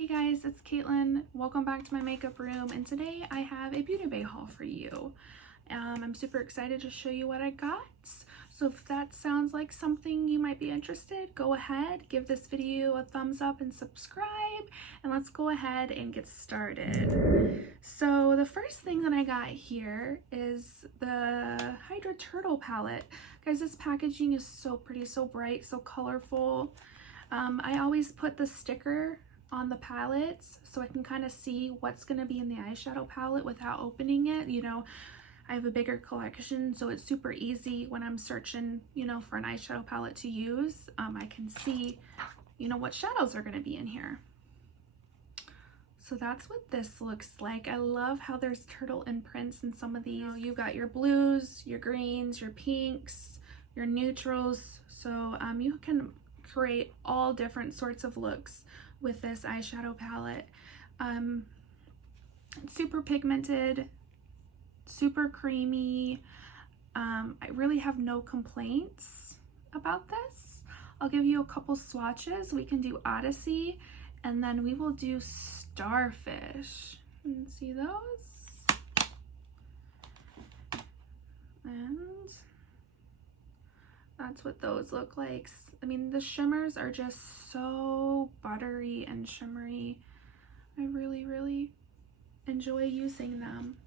Hey guys, it's Caitlin. Welcome back to my makeup room, and today I have a Beauty Bay haul for you. I'm super excited to show you what I got. So if that sounds like something you might be interested, go ahead, give this video a thumbs up and subscribe, and let's go ahead and get started. So the first thing that I got here is the Hydra Turtle palette. Guys, this packaging is so pretty, so bright, so colorful. I always put the sticker on the palettes so I can kind of see what's going to be in the eyeshadow palette without opening it. You know, I have a bigger collection, so it's super easy when I'm searching, you know, for an eyeshadow palette to use. I can see, you know, what shadows are going to be in here. So that's what this looks like. I love how there's turtle imprints in some of these. You know, you've got your blues, your greens, your pinks, your neutrals. So you can create all different sorts of looks with this eyeshadow palette. It's super pigmented, super creamy. I really have no complaints about this. I'll give you a couple swatches. We can do Odyssey, and then we will do Starfish. See those? And that's what those look like. I mean, the shimmers are just so buttery and shimmery. I really enjoy using them.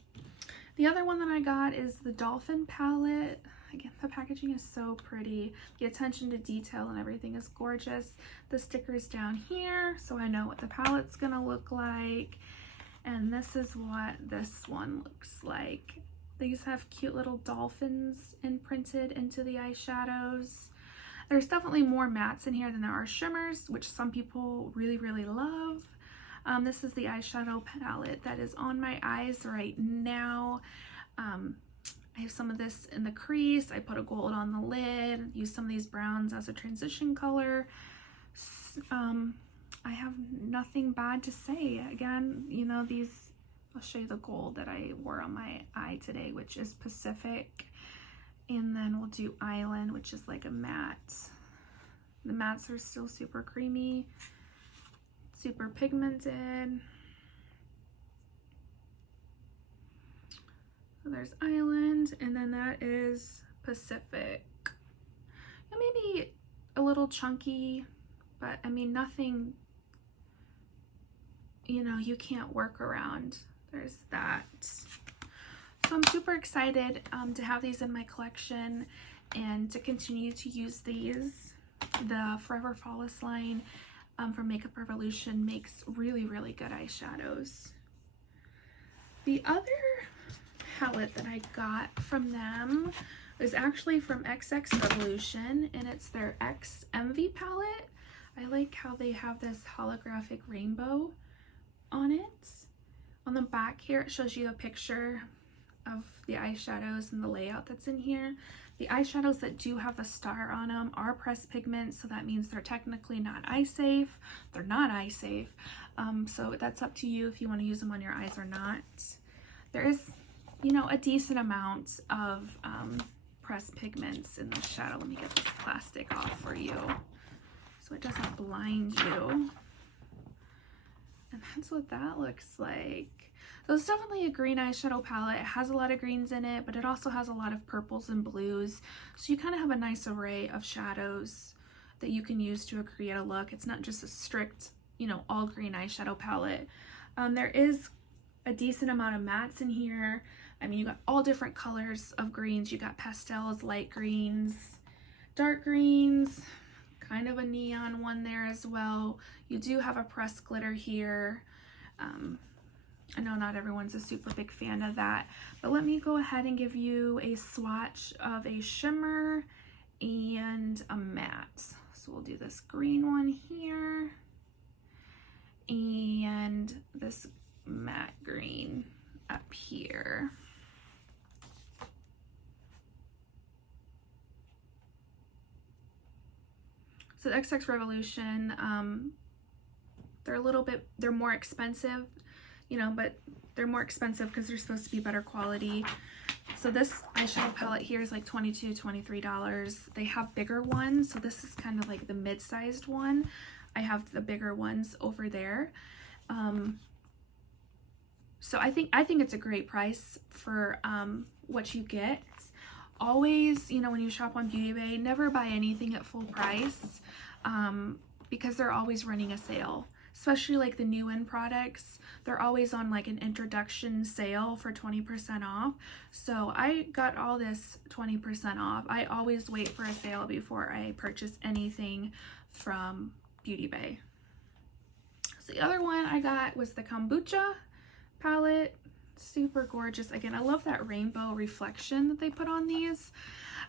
The other one that I got is the Dolphin palette. Again, the packaging is so pretty. The attention to detail and everything is gorgeous. The sticker's down here, so I know what the palette's gonna look like. And this is what this one looks like. These have cute little dolphins imprinted into the eyeshadows. There's definitely more mattes in here than there are shimmers, which some people really love. This is the eyeshadow palette that is on my eyes right now. I have some of this in the crease. I put a gold on the lid, use some of these browns as a transition color. I have nothing bad to say. Again, you know, these, I'll show you the gold that I wore on my eye today, which is Pacific. And then we'll do Island, which is like a matte. The mattes are still super creamy, super pigmented. So there's Island, and then that is Pacific. And maybe a little chunky, but I mean, nothing, you know, you can't work around. There's that. So I'm super excited to have these in my collection and to continue to use these. The Forever Flawless line from Makeup Revolution makes really good eyeshadows. The other palette that I got from them is actually from XX Revolution, and it's their X Envy palette. I like how they have this holographic rainbow on it. On the back here, it shows you a picture of the eyeshadows and the layout that's in here. The eyeshadows that do have the star on them are pressed pigments, so that means they're technically not eye safe. They're not eye safe. So that's up to you if you want to use them on your eyes or not. There is, you know, a decent amount of pressed pigments in the shadow. Let me get this plastic off for you so it doesn't blind you. And that's what that looks like. So it's definitely a green eyeshadow palette. It has a lot of greens in it, but it also has a lot of purples and blues. So you kind of have a nice array of shadows that you can use to create a look. It's not just a strict, you know, all green eyeshadow palette. There is a decent amount of mattes in here. I mean, you got all different colors of greens. You got pastels, light greens, dark greens, kind of a neon one there as well. You do have a pressed glitter here. I know not everyone's a super big fan of that, but let me go ahead and give you a swatch of a shimmer and a matte. So we'll do this green one here and this matte green up here. So XX Revolution, they're more expensive, you know, but they're more expensive because they're supposed to be better quality. So this eyeshadow palette here is like $22, $23. They have bigger ones, so this is kind of like the mid-sized one. I have the bigger ones over there. So I think it's a great price for what you get. Always, you know, when you shop on Beauty Bay, never buy anything at full price, because they're always running a sale. Especially like the new in products, they're always on like an introduction sale for 20% off. So I got all this 20% off. I always wait for a sale before I purchase anything from Beauty Bay. So the other one I got was the Kombucha palette. Super gorgeous. Again, I love that rainbow reflection that they put on these.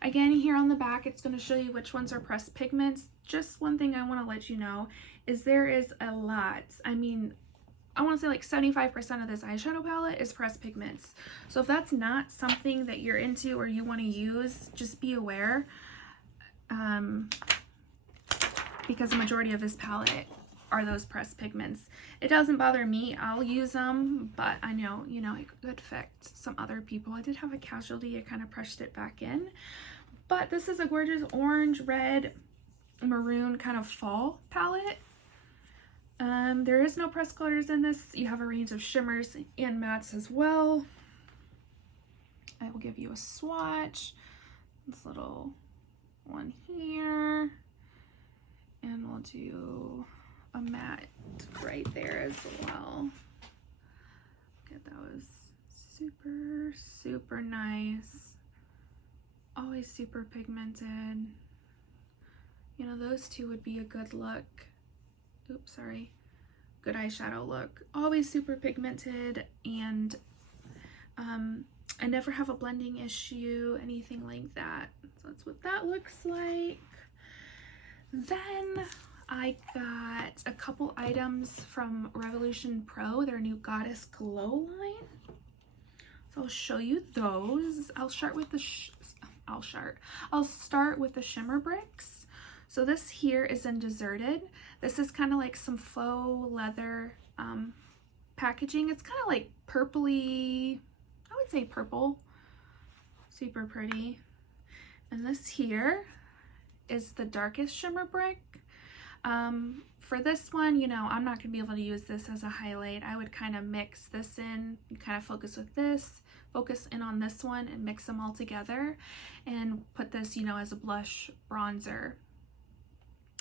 Again, here on the back, it's going to show you which ones are pressed pigments. Just one thing I want to let you know is there is a lot. I mean, I want to say like 75% of this eyeshadow palette is pressed pigments. So if that's not something that you're into or you want to use, just be aware. Because the majority of this palette are those pressed pigments. It doesn't bother me. I'll use them, but I know, you know, it could affect some other people. I did have a casualty. I kind of pressed it back in. But this is a gorgeous orange, red, maroon kind of fall palette. There is no pressed colors in this. You have a range of shimmers and mattes as well. I will give you a swatch. This little one here. And we'll do a matte right there as well. Okay, that was super, super nice. Always super pigmented. You know, those two would be a good look. Oops, sorry. Good eyeshadow look. Always super pigmented, and I never have a blending issue, anything like that. So that's what that looks like. Then I got a couple items from ReLOVEution Pro, their new Goddess Glow line. So I'll show you those. I'll start with the shimmer bricks. So this here is in Deserted. This is kind of like some faux leather packaging. It's kind of like purpley, I would say purple. Super pretty. And this here is the darkest shimmer brick. For this one, you know, I'm not gonna be able to use this as a highlight. I would kind of mix this in, kind of focus with this, focus in on this one and mix them all together and put this, you know, as a blush bronzer.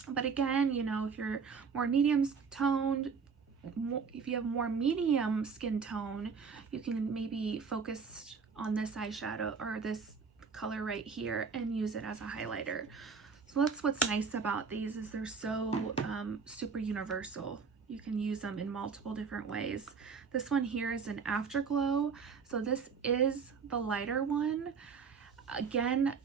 But again, you know, if you're more medium toned, if you have more medium skin tone, you can maybe focus on this eyeshadow or this color right here and use it as a highlighter. So that's what's nice about these, is they're so super universal. You can use them in multiple different ways. This one here is an Afterglow. So this is the lighter one. Again,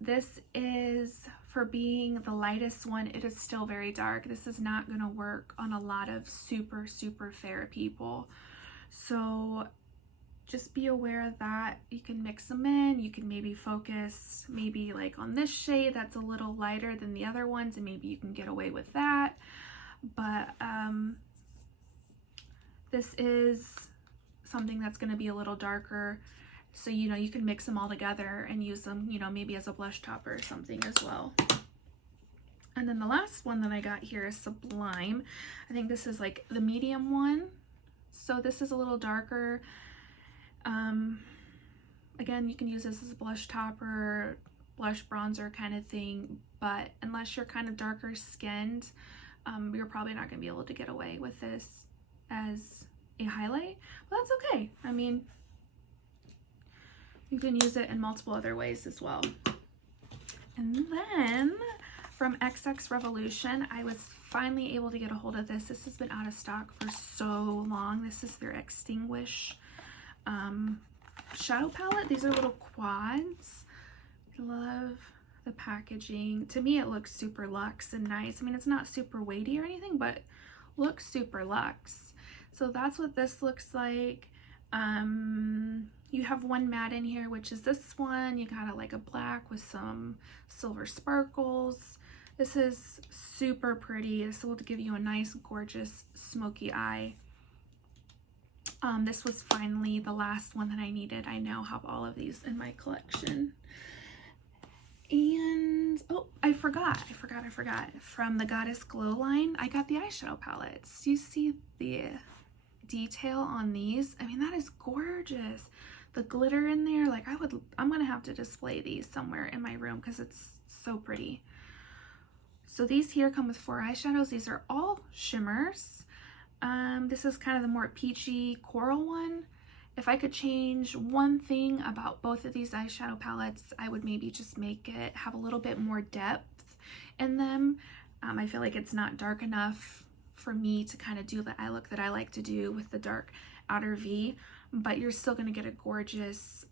this is, for being the lightest one, it is still very dark. This is not going to work on a lot of super, super fair people. So just be aware of that. You can mix them in. You can maybe focus maybe like on this shade that's a little lighter than the other ones, and maybe you can get away with that. But this is something that's going to be a little darker. So, you know, you can mix them all together and use them, you know, maybe as a blush topper or something as well. And then the last one that I got here is Sublime. I think this is like the medium one. So this is a little darker. Again, you can use this as a blush topper, blush bronzer kind of thing. But unless you're kind of darker skinned, you're probably not going to be able to get away with this as a highlight. But that's okay. I mean, you can use it in multiple other ways as well. And then from ReLOVEution, I was finally able to get a hold of this. This has been out of stock for so long. This is their Extinguish shadow palette. These are little quads. I love the packaging. To me, it looks super luxe and nice. I mean, it's not super weighty or anything, but looks super luxe. So that's what this looks like. You have one matte in here, which is this one. You got it like a black with some silver sparkles. This is super pretty. This will give you a nice, gorgeous, smoky eye. This was finally the last one that I needed. I now have all of these in my collection. And oh, I forgot from the Goddess Glow line, I got the eyeshadow palettes. You see the detail on these? I mean, that is gorgeous. The glitter in there, like I'm gonna have to display these somewhere in my room because it's so pretty. So these here come with 4 eyeshadows. These are all shimmers. This is kind of the more peachy coral one. If I could change one thing about both of these eyeshadow palettes, I would maybe just make it have a little bit more depth in them. I feel like it's not dark enough for me to kind of do the eye look that I like to do with the dark outer V, but you're still going to get a gorgeous,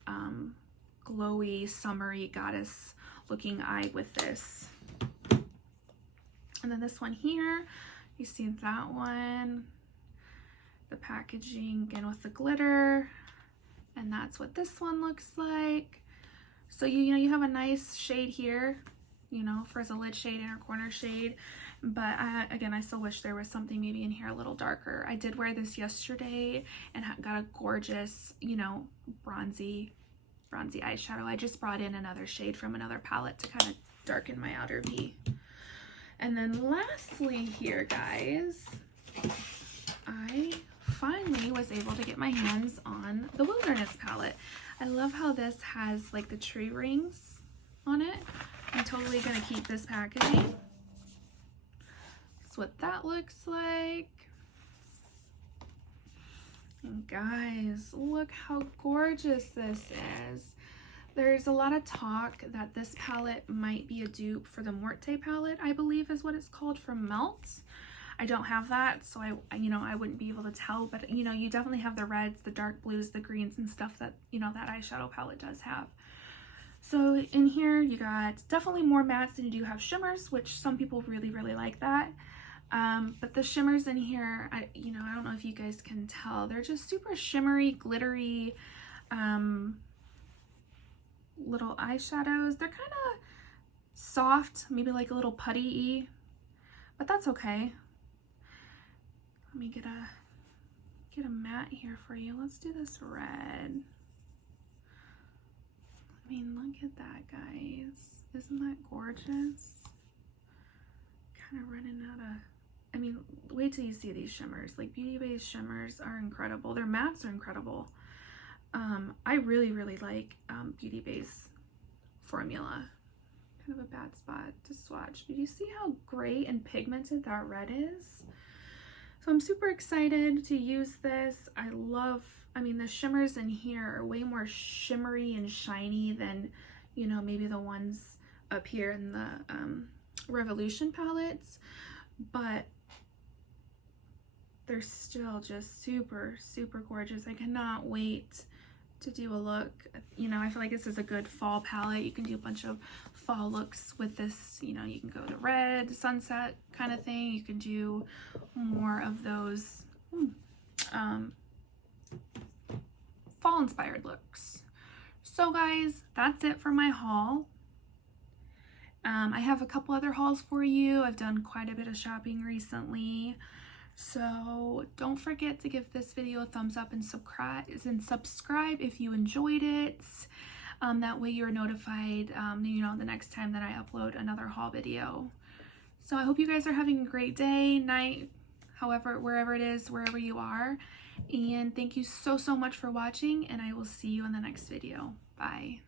glowy, summery goddess looking eye with this. And then this one here, you see that one. The packaging again with the glitter, and that's what this one looks like. So you know you have a nice shade here, you know, for as a lid shade, inner corner shade, but again I still wish there was something maybe in here a little darker. I did wear this yesterday and got a gorgeous, you know, bronzy eyeshadow. I just brought in another shade from another palette to kind of darken my outer V. And then lastly here, guys, I finally was able to get my hands on the Wilderness palette. I love how this has like the tree rings on it. I'm totally gonna keep this packaging. That's what that looks like. And guys, look how gorgeous this is. There's a lot of talk that this palette might be a dupe for the Morte palette, I believe is what it's called, from Melt. I don't have that, so I wouldn't be able to tell, but you know, you definitely have the reds, the dark blues, the greens and stuff that, you know, that eyeshadow palette does have. So in here you got definitely more mattes than you do have shimmers, which some people really like that. But the shimmers in here, I don't know if you guys can tell, they're just super shimmery, glittery, little eyeshadows. They're kind of soft, maybe like a little putty-y, but that's okay. Let me get a matte here for you. Let's do this red. I mean, look at that, guys. Isn't that gorgeous? Kind of running out of, I mean, wait till you see these shimmers. Like, Beauty Bay's shimmers are incredible. Their mattes are incredible. I really like Beauty Bay's formula. Kind of a bad spot to swatch, but you see how great and pigmented that red is? So I'm super excited to use this. I mean, the shimmers in here are way more shimmery and shiny than, you know, maybe the ones up here in the ReLOVEution palettes, but they're still just super gorgeous. I cannot wait to do a look. You know, I feel like this is a good fall palette. You can do a bunch of fall looks with this. You know, you can go the red sunset kind of thing. You can do more of those fall inspired looks. So guys, that's it for my haul. I have a couple other hauls for you. I've done quite a bit of shopping recently. So don't forget to give this video a thumbs up and subscribe if you enjoyed it. That way you're notified, you know, the next time that I upload another haul video. So I hope you guys are having a great day, night, however, wherever it is, wherever you are. And thank you so much for watching, and I will see you in the next video. Bye.